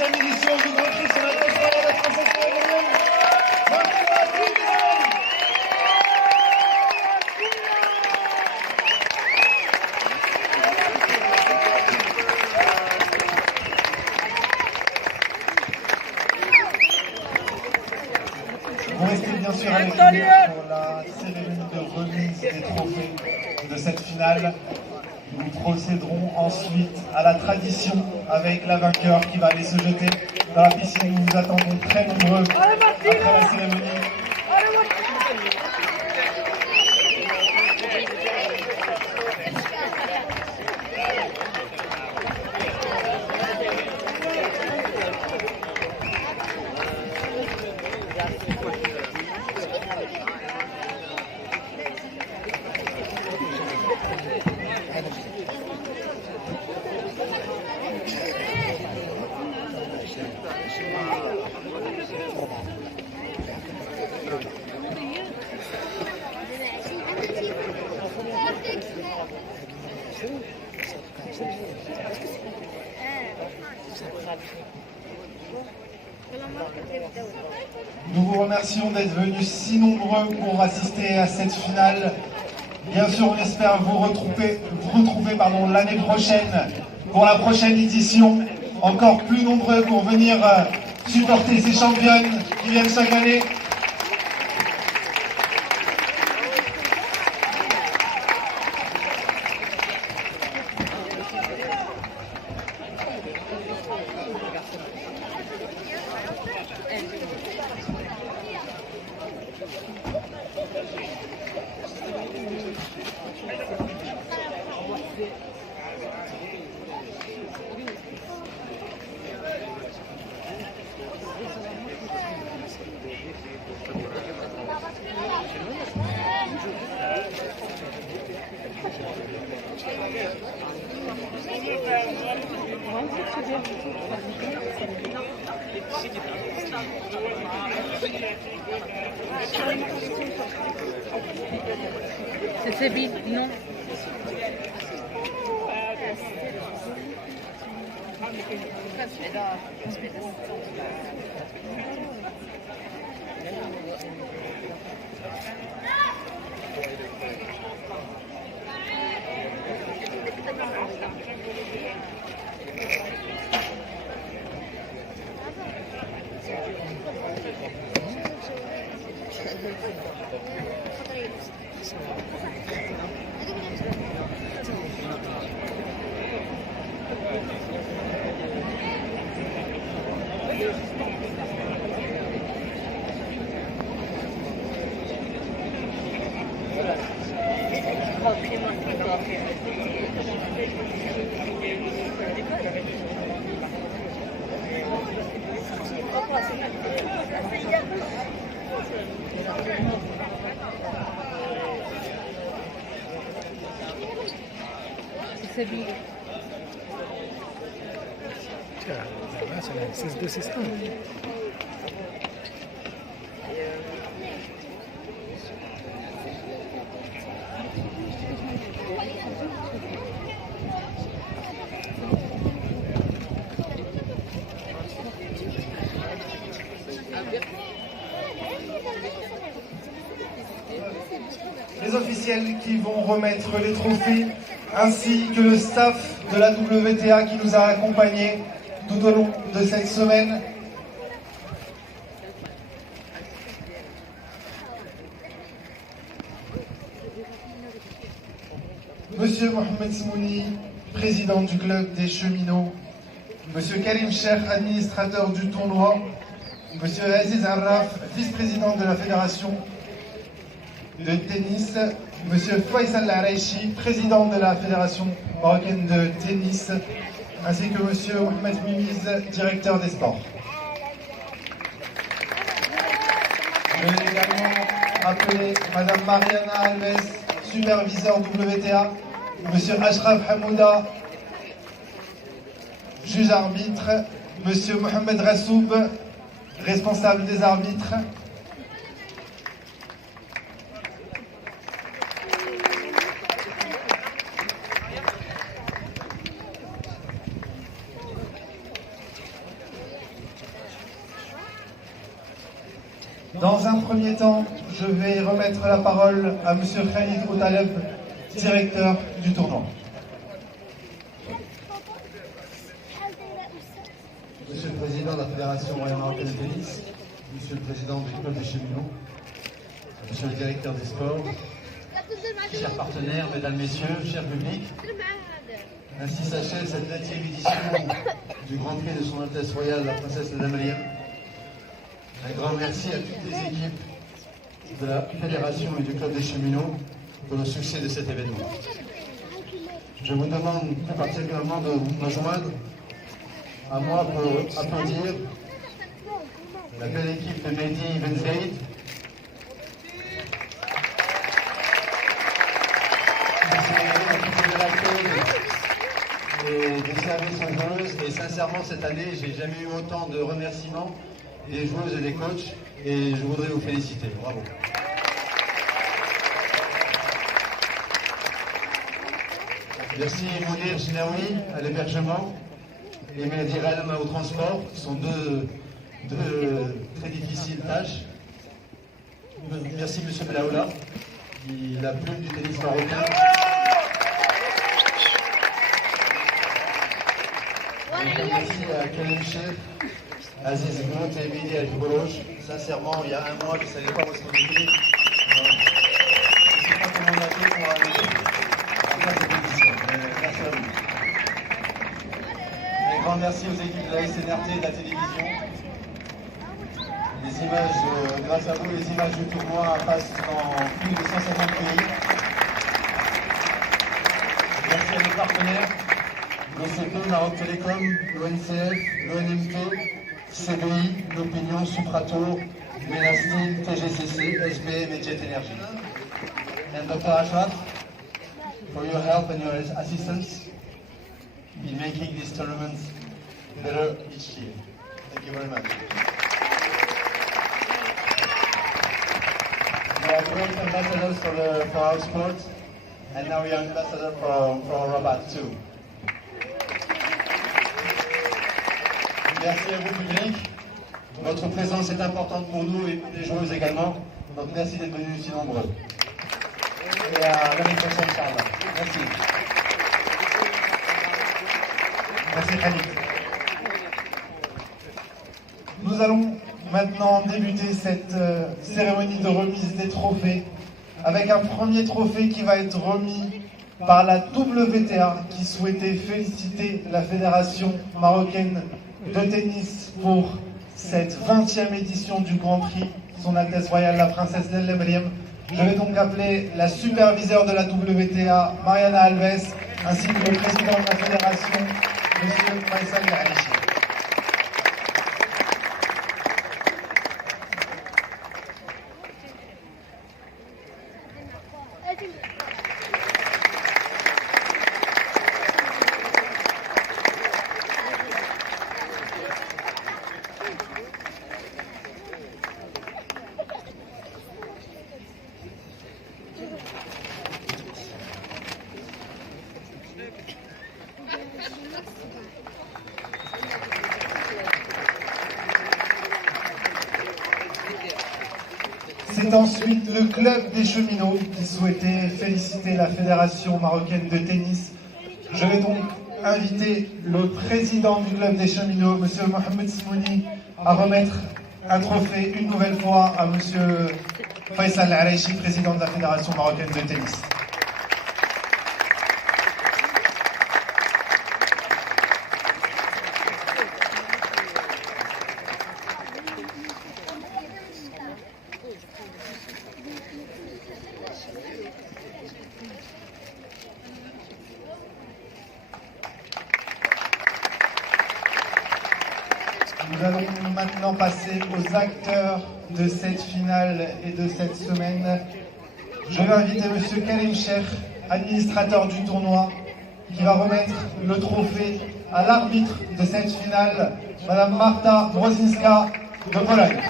17e édition du Grand Prix sur la Passerelle à la Princesse Marie. Vous restez bien sûr avec nous pour la cérémonie de remise des trophées de cette finale. Nous procéderons ensuite à la tradition avec la vainqueur qui va aller se jeter dans la piscine. Nous vous attendons très nombreux après la cérémonie. Nous vous remercions d'être venus si nombreux pour assister à cette finale. Bien sûr, on espère vous retrouver l'année prochaine pour la prochaine édition. Encore plus nombreux pour venir supporter ces championnes qui viennent chaque année. C'est vite, non? C'est bien. This is Les officiels qui vont remettre les trophées, ainsi que le staff de la WTA qui nous a accompagnés tout au long de cette semaine. Monsieur Mohamed Smouni, président du club des cheminots. Monsieur Karim Cheikh, administrateur du tournoi. Monsieur Aziz Arraf, vice-président de la fédération de tennis. Monsieur Faisal Lareichi, président de la fédération marocaine de tennis. Ainsi que monsieur Mohamed Mimiz, directeur des sports. Je vais également appeler madame Mariana Alves, superviseur WTA. Monsieur Ashraf Hamouda, juge arbitre. Monsieur Mohamed Rassoub, responsable des arbitres. Dans un premier temps, je vais remettre la parole à M. Khalid Outaleb, directeur du tournoi. Monsieur le Président de la Fédération Royale-Marocaine de tennis, Monsieur le Président du Club des cheminots, Monsieur le Directeur des sports, chers partenaires, Mesdames, Messieurs, cher public, ainsi s'achève cette 20e édition du Grand Prix de Son Altesse Royale, la Princesse Ledamariam. Un grand merci à toutes les équipes de la Fédération et du Club des cheminots pour le succès de cet événement. Je vous demande plus particulièrement de me joindre à moi pour applaudir la belle équipe de Mehdi Ben Zaid, et des services aux joueuses. Et sincèrement, cette année, j'ai jamais eu autant de remerciements des joueuses et des coachs, et je voudrais vous féliciter. Bravo. Merci Mounir Chinaoui à l'hébergement et Mehdi Ralma au transport. Ce sont deux très difficiles tâches. Merci M. Belaoula, la plume du tennis marocain. Merci à Kalim Chef, Aziz Mout et Mehdi Al-Bourouj. Sincèrement, il y a un mois, je ne savais pas où est-ce qu'on était. Je ne sais pas comment on a fait pour arriver à faire cette édition. Merci à vous. Un grand merci aux équipes de la SNRT et de la télévision. Les images, grâce à vous, les images du tournoi passent dans plus de 150 pays. Merci à nos partenaires, l'OCP, Maroc Télécom, l'ONCF, l'ONMT, CBI, l'Opinion, Suprato, Mélastic, TGCC, SBM et Jet Energy. And Dr. Ashraf, for your help and your assistance in making these tournaments better each year. Thank you very much. We are great ambassadors for our sport, and now we are ambassadors for Rabat too. Merci à vous, public. Votre présence est importante pour nous et pour les joueuses également. Donc merci d'être venus si nombreux. Et à l'année prochaine, Inch'Allah. Merci. Merci Khalid. Nous allons maintenant débuter cette cérémonie de remise des trophées avec un premier trophée qui va être remis par la WTA qui souhaitait féliciter la Fédération marocaine de tennis pour cette 20e édition du Grand Prix Son Altesse Royale la Princesse Ledamariam. Je vais donc appeler la superviseure de la WTA, Mariana Alves, ainsi que le président de la fédération, M. Faisal Al-Aichi. C'est ensuite le club des cheminots qui souhaitait féliciter la Fédération marocaine de tennis. Je vais donc inviter le président du club des cheminots, M. Mohamed Smouni, à remettre un trophée une nouvelle fois à M. Faisal Al-Aichi, président de la Fédération marocaine de tennis. Nous allons maintenant passer aux acteurs de cette finale et de cette semaine. Je vais inviter M. Karim Cheikh, administrateur du tournoi, qui va remettre le trophée à l'arbitre de cette finale, Mme Marta Brozinska de Pologne.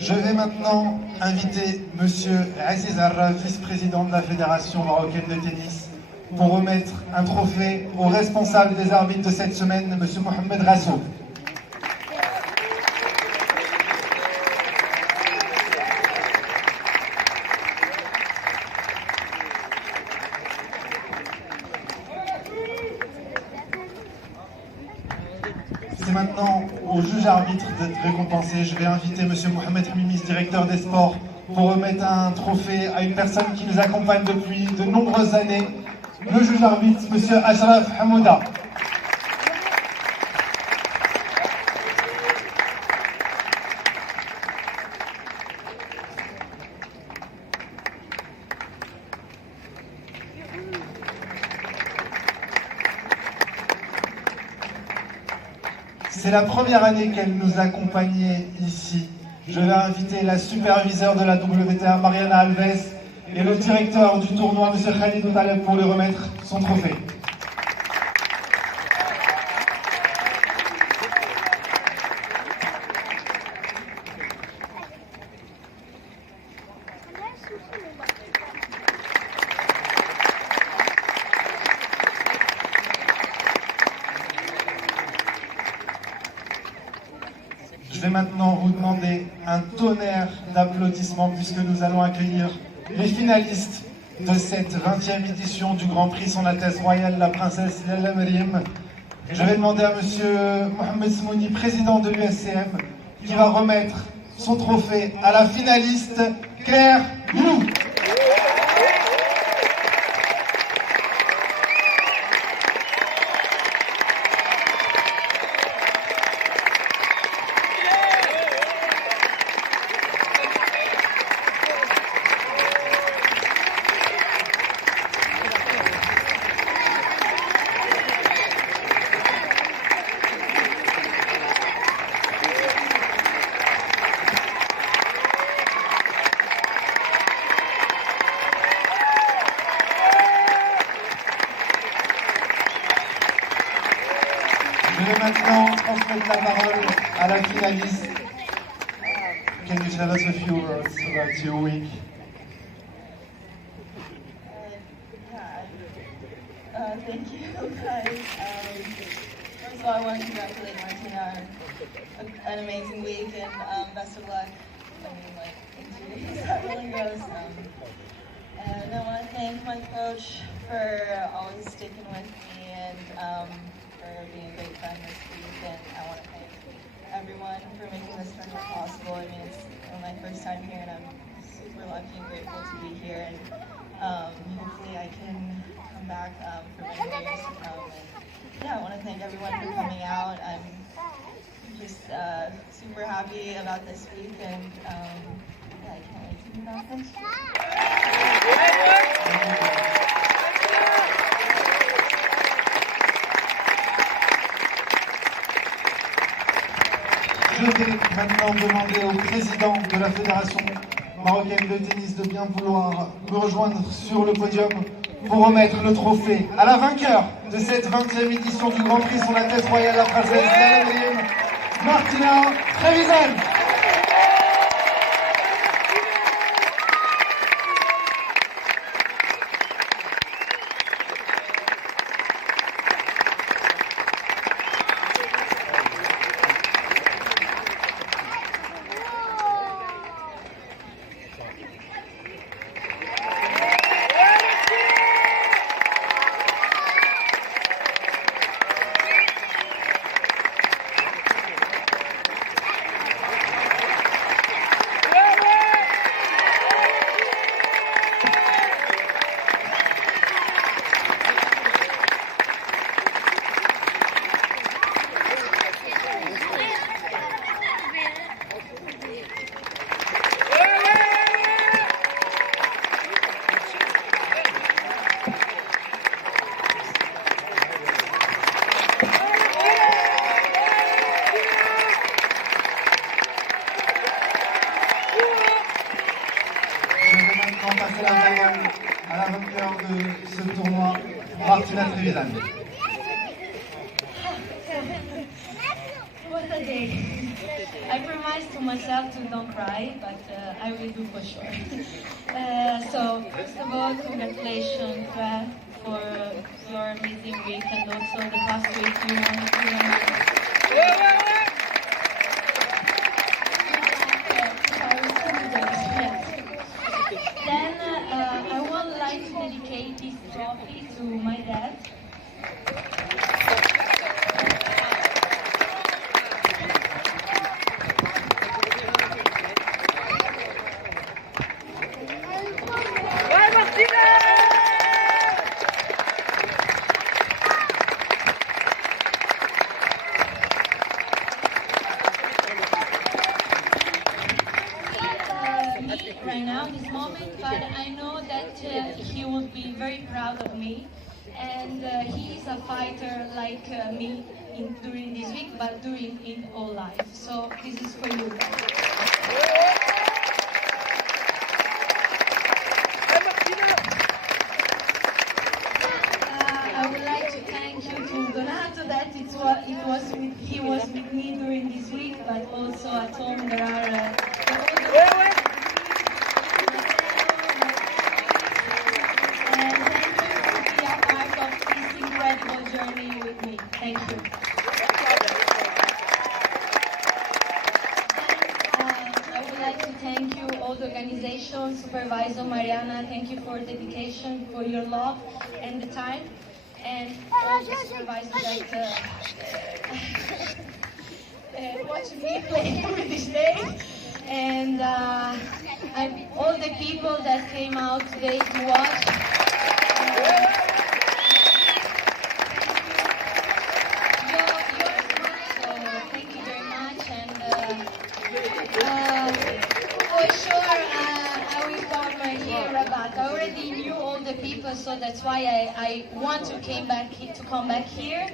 Je vais maintenant inviter Monsieur Aziz Arraf, vice-président de la Fédération marocaine de tennis, pour remettre un trophée au responsable des arbitres de cette semaine, Monsieur Mohamed Rassoul. C'est maintenant au juge arbitre d'être récompensé. Je vais inviter Monsieur Mohamed Mimis, directeur des sports, pour remettre un trophée à une personne qui nous accompagne depuis de nombreuses années, le juge arbitre, Monsieur Ashraf Hamouda. C'est la première année qu'elle nous accompagnait ici. Je vais inviter la superviseure de la WTA, Mariana Alves, et le directeur du tournoi, M. Khalid Outaleb, pour lui remettre son trophée. Je vais maintenant vous demander un tonnerre d'applaudissements puisque nous allons accueillir les finalistes de cette 20e édition du Grand Prix Son Altesse Royale, la Princesse Lalla Meriem. Je vais demander à Monsieur Mohamed Smouni, président de l'USCM, qui va remettre son trophée à la finaliste Claire Lou. Je vais maintenant transmettre la parole à la finaliste. Can you tell us a few words about your week? Thank you, guys. First of all, I want to congratulate Martina on an amazing week and best of luck. I mean, like, in 2 days, that really goes. And I want to thank my coach for always sticking with me and for being a great friend this week. And I want to thank everyone for making this tournament possible. I mean, it's my first time here, and I'm super lucky and grateful to be here. And hopefully I can come back for many more years to come. And yeah, I want to thank everyone for coming out. I'm just super happy about this week, and yeah, I can't wait to be back next year. Je vais maintenant demander au président de la Fédération marocaine de tennis de bien vouloir me rejoindre sur le podium pour remettre le trophée à la vainqueur de cette 20e édition du Grand Prix Son Altesse Royale, la Princesse Lalla Meriem, Martina Trevisan. Passer la parole à la vainqueur de ce tournoi, Martina Trevisan. What a day. I promised to myself to don't cry, but I will do for sure. So, first of all, congratulations for your amazing week and also the past week you won. Then I would like to dedicate this trophy to my dad. Right now, this moment, but I know that he would be very proud of me, and he is a fighter like me during this week, but during in all life. So this is for you. I would like to thank you to Donato that he was with me during this week, but also at home there are. Journey with me. Thank you. I would like to thank you, all the organization, Supervisor Mariana. Thank you for dedication, for your love and the time, and all the supervisors that watch me play every day, and all the people that came out today to watch. I already knew all the people, so that's why I want to come back here.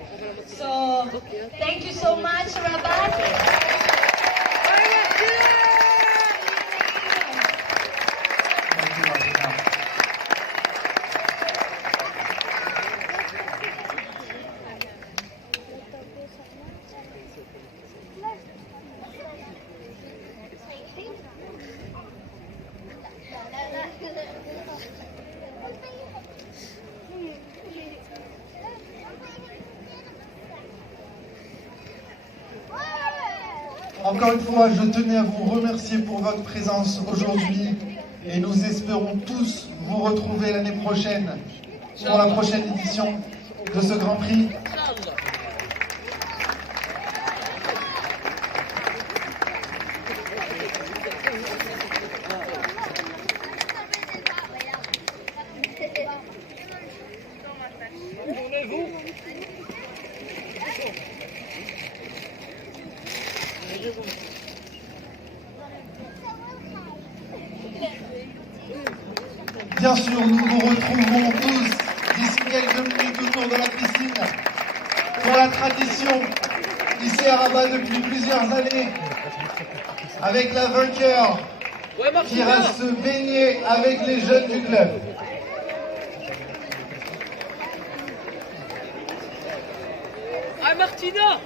So thank you so much, Rabat. Encore une fois, je tenais à vous remercier pour votre présence aujourd'hui et nous espérons tous vous retrouver l'année prochaine pour la prochaine édition de ce Grand Prix. Bien sûr, nous nous retrouverons tous d'ici quelques minutes autour de la piscine pour la tradition ici à Rabat depuis plusieurs années, avec la vainqueur qui ira se baigner avec les jeunes du club. Ah Martina!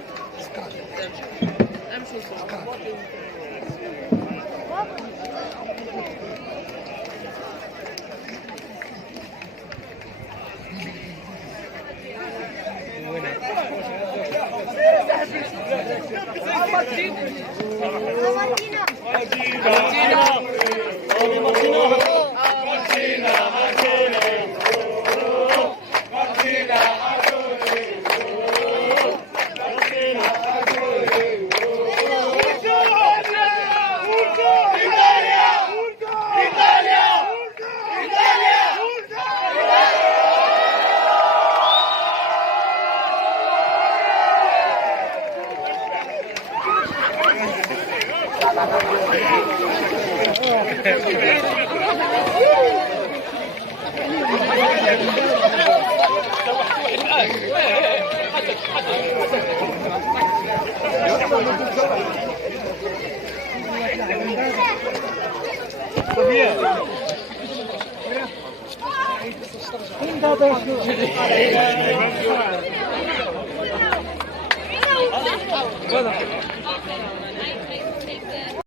Bueno.